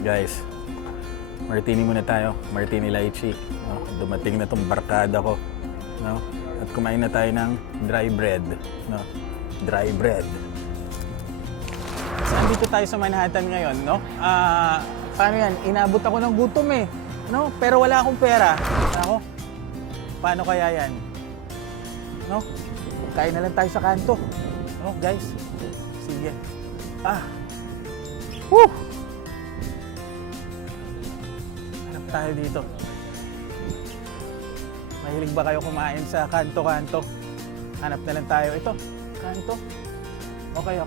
Guys, martini muna tayo. Martini lychee. No? Dumating na tong barkada ko. No? At kumain na tayo ng dry bread. No? Dry bread. So, andito tayo sa Manhattan ngayon, no? Paano yan? Inabot ako ng gutom eh. No? Pero wala akong pera. Ako, paano kaya yan? No? Kain na lang tayo sa kanto. No, guys? Sige. Woo! Hanap tayo dito. Mahilig ba kayo kumain sa kanto-kanto? Hanap na lang tayo. Ito, kanto. Okay.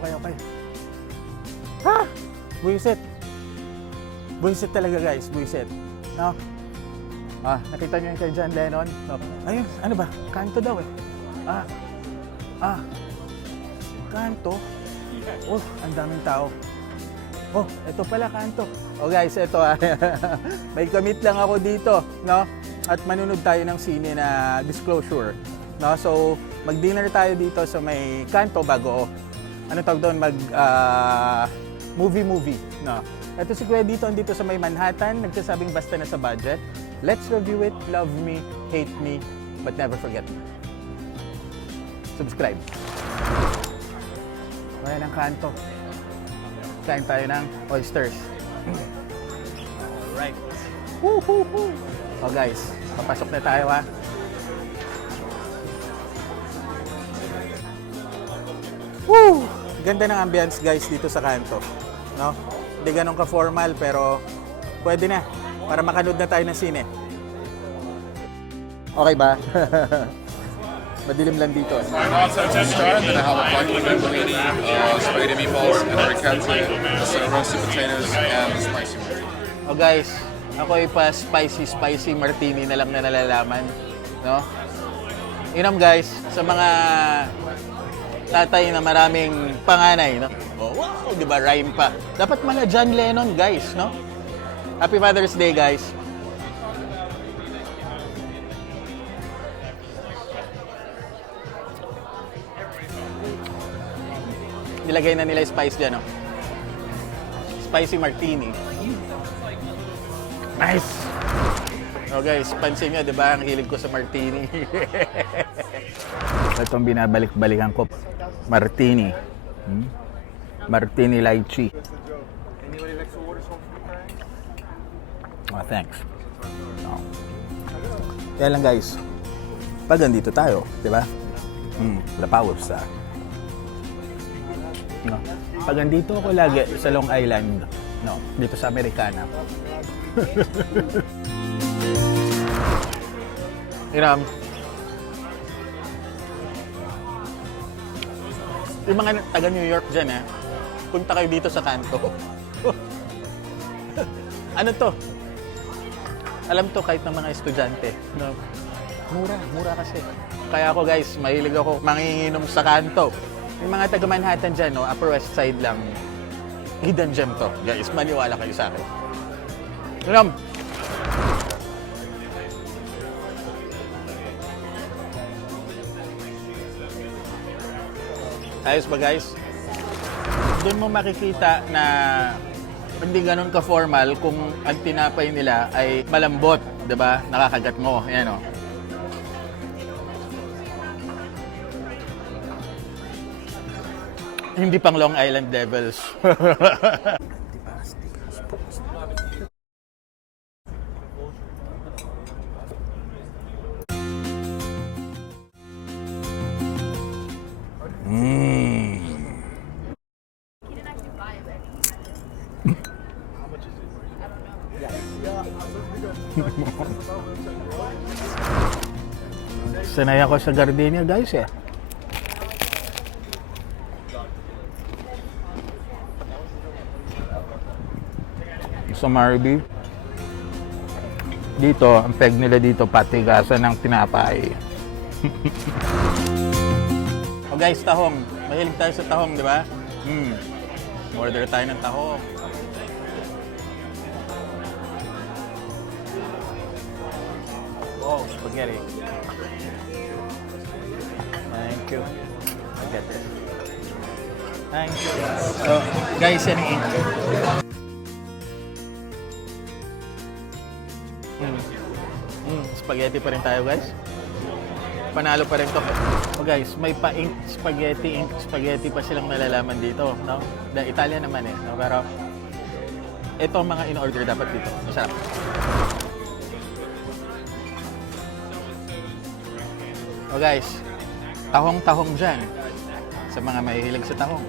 Buisit. Buisit talaga guys, buisit. No? Nakita niyo yung kay John Lennon? No. Ayun, ano ba? Kanto daw eh. Kanto? Oh, ang daming tao. Oh, ito pala kanto. Oh guys, ito may commit lang ako dito, no? At manunod tayo ng sine na Disclosure, no? So, mag-dinner tayo dito sa may kanto bago tawag doon, movie, no? Ito si Kuya dito, andito sa may Manhattan, nagsasabing basta na sa budget. Let's review it, love me, hate me, but never forget me. Subscribe. Ayan ang kanto. Kain tayo ng oysters. Alright. Woo! Oh guys, papasok na tayo ha. Woo! Ganda ng ambience guys dito sa kanto. No? Hindi ganun ka-formal pero pwede na para makanood na tayo ng sine. Okay ba? Madilim lang dito. Also, star, and then I have a black bean bologna, spaghetti meatballs, and a ricotta, a set of roasted potatoes, and a spicy martini. Oh guys, ako ay pa spicy martini na lang na nalalaman, no? Inom guys, sa mga tatay na maraming panganay, no? Oh, wow, di ba rhyme pa. Dapat mga John Lennon guys, no? Happy Father's Day guys. Nilagay na nila yung spice dyan, no? Spicy martini. Nice! So guys, pansin nyo, di ba? Ang hilig ko sa martini. Itong binabalik-balikan ko. Martini. Martini lychee. Oh, thanks. No. Kaya lang guys, pag andito tayo, di ba? Lapawos sa no. Pag andito ako lagi sa Long Island, no, dito sa Americana. Iram. Yung mga taga New York dyan, punta kayo dito sa kanto. Ano to? Alam to kahit ng mga estudyante. No? Mura kasi. Kaya ako guys, mahilig ako manginginom sa kanto. Yung mga taga Manhattan dyan, no, Upper West Side lang, hidden gem to. Guys, maniwala kayo sa akin. Iram. Ayos ba guys? Doon mo makikita na hindi ganun ka-formal kung ang tinapay nila ay malambot, 'di ba? Nakakagat mo, ayan o. Hindi pang Long Island Devils. Sanay ako sa gardenia guys eh. Sa Marby. Dito, ang peg nila dito patigasan ng tinapay. Oh guys, tahong. Mahilig tayo sa tahong, di ba? Order tayo ng tahong. Oh, spaghetti. Thank you. I get it. Thank you. So, guys, yan spaghetti pa rin tayo, guys. Panalo pa rin to. Oh guys, may pa-ink spaghetti pa silang nalalaman dito, no? Dahil Italian naman eh, no? Pero ito ang mga in-order dapat dito. Masarap. Oh guys, tahong-tahong dyan. Sa mga mahihilig sa tahong.